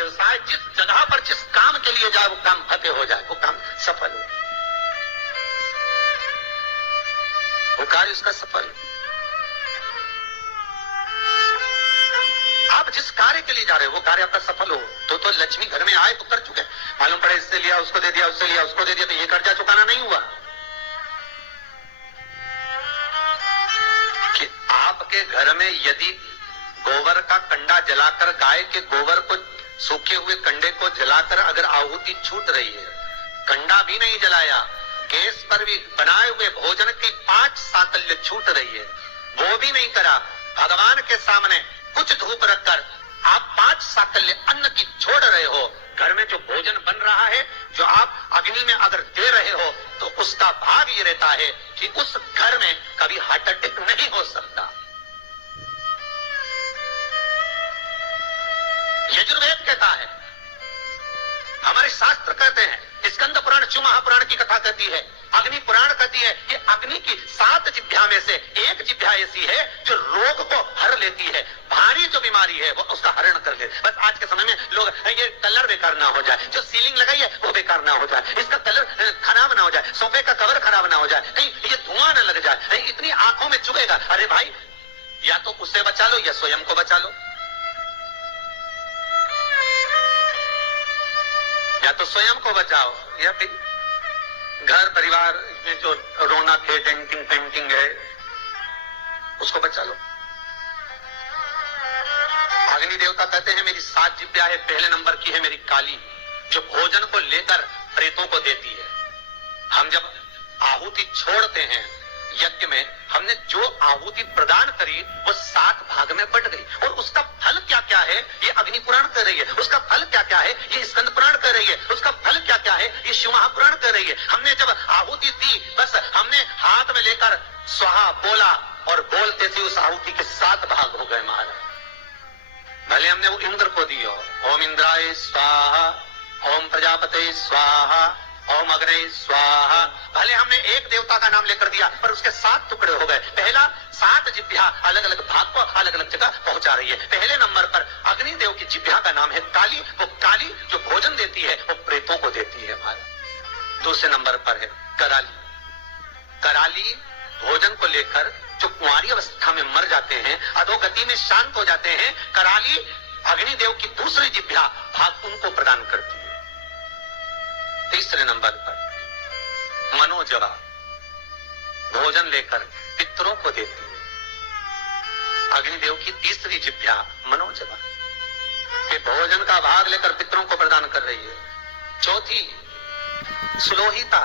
व्यवसाय जिस जगह पर जिस काम के लिए जाए वो काम फतेह हो जाए, वो काम सफल हो, वो कार्य उसका सफल हो। आप जिस कार्य के लिए जा रहे हो वो कार्य आपका सफल हो तो लक्ष्मी घर में आए तो कर चुके, मालूम पड़े इससे लिया उसको दे दिया, उससे लिया उसको दे दिया, तो ये कर्जा चुकाना नहीं हुआ। कि आपके घर में यदि गोबर का कंडा जलाकर, गाय के गोबर को, सूखे हुए कंडे को जलाकर अगर आहुति छूट रही है, कंडा भी नहीं जलाया, गैस पर भी बनाए हुए भोजन की 5 साकल्य छूट रही है, वो भी नहीं करा, भगवान के सामने कुछ धूप रखकर आप 5 साकल्य अन्न की छोड़ रहे हो, घर में जो भोजन बन रहा है, जो आप अग्नि में अगर दे रहे हो, तो उसका भाग ये रहता है कि उस घर में कभी हार्ट अटैक नहीं हो सकता। यजुर्वेद कहता है, हमारे शास्त्र कहते हैं, स्कंद पुराण शिव महापुराण की कथा कहती है, अग्नि पुराण कहती है कि अग्नि की 7 जिभ्या में से एक जिभ्या ऐसी है जो रोग को हर लेती है, भारी जो बीमारी है वो उसका हरण कर ले। बस आज के समय में लोग ये कलर बेकार ना हो जाए, जो सीलिंग लगाई है वो बेकार ना हो जाए, इसका कलर खराब ना हो जाए, सोफे का कवर खराब ना हो जाए, कहीं ये धुआं ना लग जाए, कहीं इतनी आंखों में चुभेगा। अरे भाई, या तो उससे बचा लो या स्वयं को बचा लो, या तो स्वयं को बचाओ या फिर घर परिवार में जो रौनक है, डेंटिंग पेंटिंग है, उसको बचा लो। अग्नि देवता कहते हैं मेरी 7 जिभ्या है, पहले नंबर की है मेरी काली, जो भोजन को लेकर प्रेतों को देती है। हम जब आहुति छोड़ते हैं यज्ञ में, हमने जो आहुति प्रदान करी वो 7 भाग में बट गई, और उसका फल क्या क्या है ये अग्नि पुराण कह रही है, उसका फल क्या क्या है ये स्कंद पुराण कह रही है, उसका फल क्या क्या है ये शिव महापुराण कह रही है। हमने जब आहुति दी, बस हमने हाथ में लेकर स्वाहा बोला और बोलते थे उस आहुति के 7 भाग हो गए महाराज। भले हमने वो इंद्र को दी हो, ओम इंद्राय स्वाहा, ओम प्रजापते स्वाहा, ओम अग्ने स्वाहा, भले हमने एक देवता का नाम लेकर दिया पर उसके 7 टुकड़े हो गए। पहला 7 जिभ्या अलग अलग भाग को अलग अलग जगह पहुंचा रही है। पहले नंबर पर अग्निदेव की जिभ्या का नाम है काली, वो काली जो भोजन देती है वो प्रेतों को देती है हमारा। दूसरे नंबर पर है कराली, कराली भोजन को लेकर जो कुंवारी अवस्था में मर जाते हैं, अधोगति में शांत हो जाते हैं, कराली अग्निदेव की दूसरी जिभ्या भाग उनको प्रदान करती है। तीसरे नंबर पर मनोजवा भोजन लेकर पितरों को देती है, अग्निदेव की तीसरी जिभ्या मनोजवा के भोजन का भाग लेकर पितरों को प्रदान कर रही है। चौथी सुलोहिता,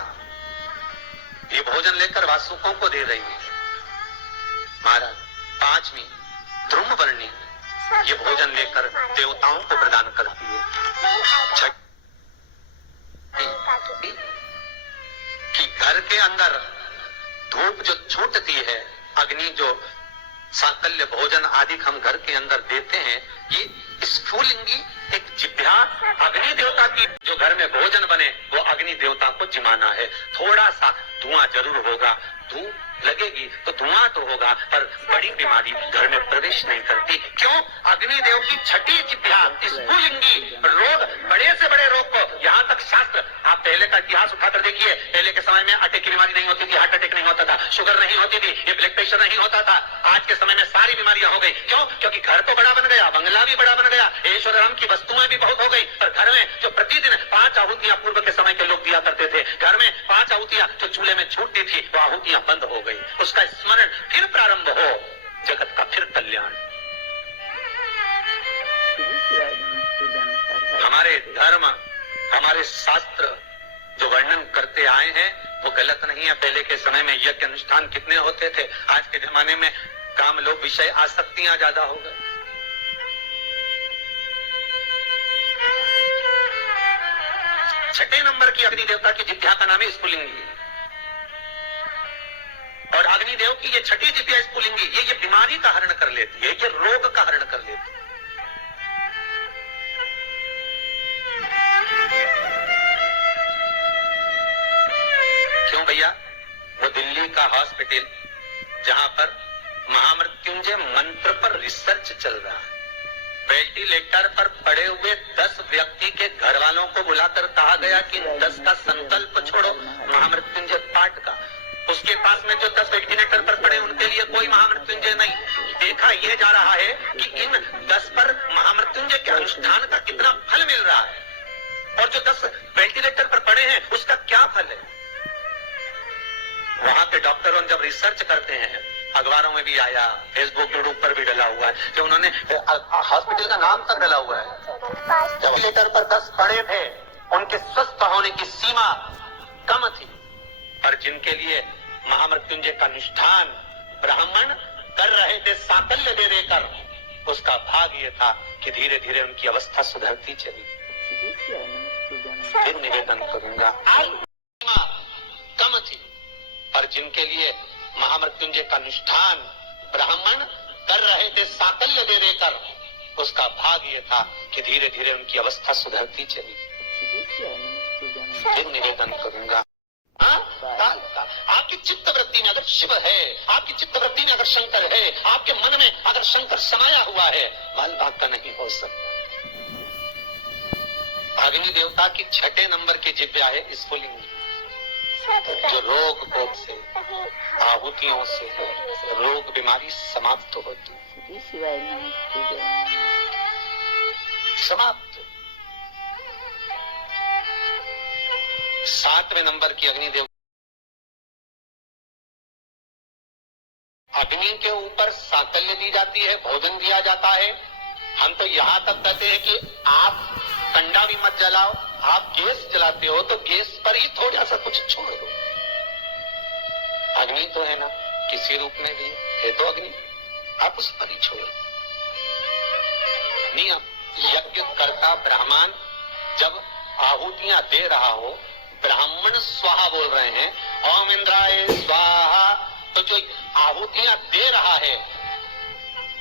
ये भोजन लेकर वासुकों को दे रही है महाराज। 5वीं ध्रुमवर्णी, ये भोजन लेकर देवताओं को प्रदान करती है। कि घर के अंदर धूप जो छूटती है, अग्नि जो साकल्य भोजन आदि हम घर के अंदर देते हैं, ये स्फुलिंगी एक जिभ्या अग्नि देवता की, जो घर में भोजन बने वो अग्नि देवता को जिमाना है। थोड़ा सा धुआं जरूर होगा, धूप लगेगी तो धुआं तो होगा, पर बड़ी बीमारी घर में प्रवेश नहीं करती। क्यों? अग्निदेव की 6ठी जिभ्या स्फुलिंगी रोग, बड़े से बड़े रोग को, यहाँ तक शास्त्र, आप पहले का इतिहास उठाकर देखिए, पहले के समय में अटैक की बीमारी नहीं होती थी, हार्ट अटैक नहीं होता था, शुगर नहीं होती थी, ये ब्लड प्रेशर नहीं होता था। आज के समय में सारी बीमारियां हो गई। क्यों? क्योंकि घर तो बड़ा बन गया, बंगला भी बड़ा बन गया, ऐश्वर्य राम की वस्तुएं भी बहुत हो गई, पर घर में जो प्रतिदिन 5 आहुतियां पूर्व के समय के लोग दिया करते थे, घर में 5 आहुतियां जो चूल्हे में छूटती थी वो आहुतियां बंद हो गई। उसका स्मरण फिर प्रारंभ हो, जगत का फिर कल्याण। हमारे धर्म, हमारे शास्त्र जो वर्णन करते आए हैं वो गलत नहीं है। पहले के समय में यज्ञ अनुष्ठान कितने होते थे, आज के जमाने में काम लोग विषय आसक्तियां ज्यादा हो गए। छठे नंबर की अग्नि देवता की जिभ्या का नाम है स्फुलिंगी, और अग्निदेव की ये 6ठी जिभ्या स्फुलिंगी, ये बीमारी का हरण कर लेती है, ये रोग का हरण कर लेती है। क्यों भैया? वो दिल्ली का हॉस्पिटल जहां पर महामृत्युंजय मंत्र पर रिसर्च चल रहा है, वेंटिलेटर पर पड़े हुए 10 उनके घर वालों को बुलाकर कहा गया कि 10 का संकल्प छोड़ो महामृत्युंजय पाठ का। उसके पास में जो 10 वेंटिलेटर पर पड़े उनके लिए कोई महामृत्युंजय नहीं। देखा यह जा रहा है कि इन 10 पर महामृत्युंजय के अनुष्ठान का कितना फल मिल रहा है, और जो 10 वेंटिलेटर पर पड़े हैं उसका क्या फल है। वहां के डॉक्टरों जब रिसर्च करते हैं, अखबारों में भी आया, फेसबुक यूट्यूब पर भी डला हुआ है, जो उन्होंने हॉस्पिटल का नाम तक डला हुआ है। जब वेंटिलेटर पर 10 पड़े थे उनके स्वस्थ होने की सीमा कम थी, पर जिनके लिए महामृत्युंजय का अनुष्ठान ब्राह्मण कर रहे थे साकल्य दे देकर, उसका भाग ये था कि धीरे धीरे उनकी अवस्था सुधरती चली। फिर निवेदन करूंगा, सीमा कम थी, पर जिनके लिए महामृत्युंजय का अनुष्ठान ब्राह्मण कर रहे थे साकल्य दे देकर, उसका भाग ये था कि धीरे धीरे उनकी अवस्था सुधरती चली। फिर निवेदन करूंगा, आपकी चित्त वृत्ति में अगर शिव है, आपकी चित्त वृत्ति में अगर शंकर है, आपके मन में अगर शंकर समाया हुआ है, बाल भाग का नहीं हो सकता। अग्नि देवता की 6 नंबर की जिब्या है स्फुलिंग, जो रोग भोग से, आहुतियों से रोग बीमारी समाप्त होती, समाप्त। 7वें नंबर की अग्नि देवता, अग्नि के ऊपर साकल्य दी जाती है, भोजन दिया जाता है। हम तो यहाँ तक कहते हैं कि आप कंडा भी मत जलाओ, आप गैस जलाते हो तो गैस पर ही थोड़ा सा कुछ छोड़ दो। अग्नि तो है ना, किसी रूप में भी है तो अग्नि, आप उस पर ही छोड़ो। नियम, यज्ञ कर्ता ब्राह्मण जब आहुतियां दे रहा हो, ब्राह्मण स्वाहा बोल रहे हैं, ओम इंद्राय स्वाहा, तो जो आहुतियां दे रहा है,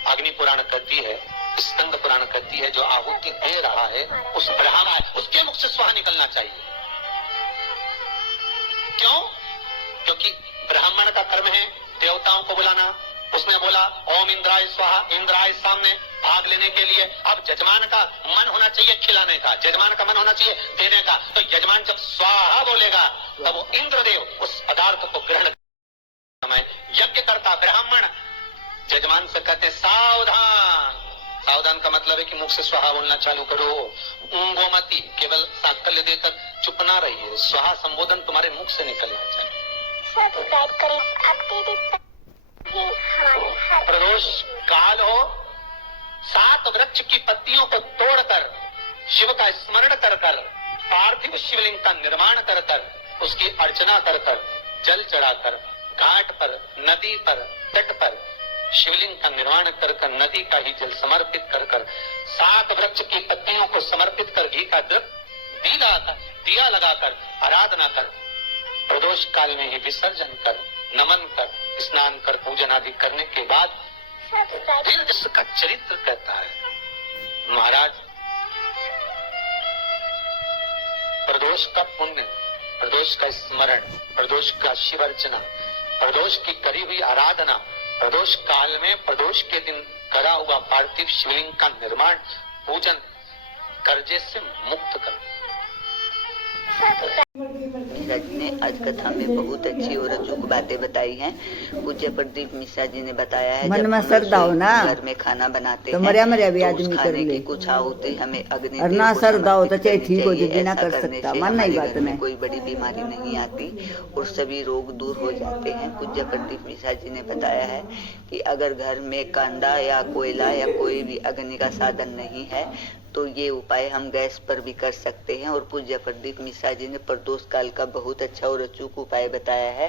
अग्नि पुराण कहती है, स्कंद पुराण कहती है, जो आहुति दे रहा है उस ब्राह्मण, उसके मुख से स्वाहा निकलना चाहिए। क्यों? क्योंकि ब्राह्मण का कर्म है देवताओं को बुलाना। उसने बोला ओम इंद्राय स्वाहा, इंद्राय सामने भाग लेने के लिए। अब जजमान का मन होना चाहिए खिलाने का, जजमान का मन होना चाहिए देने का। तो यजमान जब स्वाहा बोलेगा तब वो इंद्रदेव उस पदार्थ को ग्रहण समय यज्ञ करता ब्राह्मण जजमान से कहते सावधान। सावधान का मतलब है कि मुख से स्वाहा बोलना चालू करो, ऊंगो मती, केवल साकल्य देकर चुप ना रहिए, स्वाहा संबोधन तुम्हारे मुख से निकलना चाहिए। सब्सक्राइब करें, अपडेटेड प्रदोष काल हो, 7 वृक्ष की पत्तियों को तोड़कर शिव का स्मरण कर कर, पार्थिव शिवलिंग का निर्माण कर कर, उसकी अर्चना कर कर, जल चढ़ाकर, घाट पर, नदी पर, तट पर शिवलिंग का निर्माण कर कर, नदी का ही जल समर्पित कर कर, 7 वृक्ष की पत्तियों को समर्पित कर, घी का दिया लगाकर आराधना कर, प्रदोष काल में ही विसर्जन कर, नमन कर, स्नान कर, पूजन आदि करने के बाद फिर जिसका चरित्र कहता है महाराज, प्रदोष का पुण्य, प्रदोष का स्मरण, प्रदोष का शिव अर्चना, प्रदोष की करी हुई आराधना, प्रदोष काल में प्रदोष के दिन करा हुआ पार्थिव शिवलिंग का निर्माण, पूजन कर्जे से मुक्त कर। मिश्रा जी ने आज कथा में बहुत अच्छी और अचूक बातें बताई हैं। पूज्य प्रदीप मिश्रा जी ने बताया है, मन में श्रद्धा हो ना, घर में खाना बनाते तो हैं मरिया भी तो आदमी कर ले, कुछ आहुति हमें अग्नि और ना श्रद्धा हो तो चाहे ठीक हो जाए, ना कर सकता, मन नहीं बात में कोई बड़ी बीमारी नहीं आती और सभी रोग दूर हो जाते हैं। पूज्य प्रदीप मिश्रा जी ने बताया है कि अगर घर में कांडा या कोयला या कोई भी अग्नि का साधन नहीं है तो ये उपाय हम गैस पर भी कर सकते हैं। और पूज्य प्रदीप मिश्रा जी ने प्रदोष काल का बहुत अच्छा और अचूक उपाय बताया है।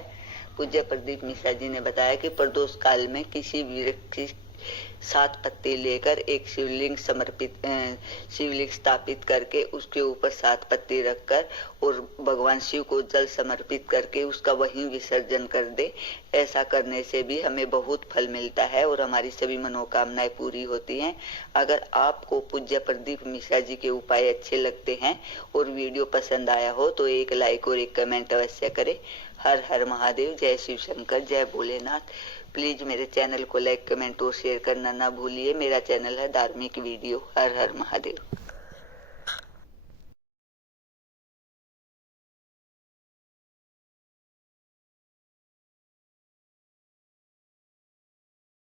पूज्य प्रदीप मिश्रा जी ने बताया कि प्रदोष काल में किसी भी व्यक्ति 7 पत्ते लेकर एक शिवलिंग स्थापित करके उसके ऊपर 7 पत्ते रखकर और भगवान शिव को जल समर्पित करके उसका वहीं विसर्जन कर दे। ऐसा करने से भी हमें बहुत फल मिलता है और हमारी सभी मनोकामनाएं पूरी होती हैं। अगर आपको पूज्य प्रदीप मिश्रा जी के उपाय अच्छे लगते हैं और वीडियो पसंद आया हो तो एक लाइक और एक कमेंट अवश्य करें। हर हर महादेव, जय शिव शंकर, जय भोलेनाथ। प्लीज मेरे चैनल को लाइक, कमेंट और शेयर करना ना भूलिए। मेरा चैनल है धार्मिक वीडियो। हर हर महादेव।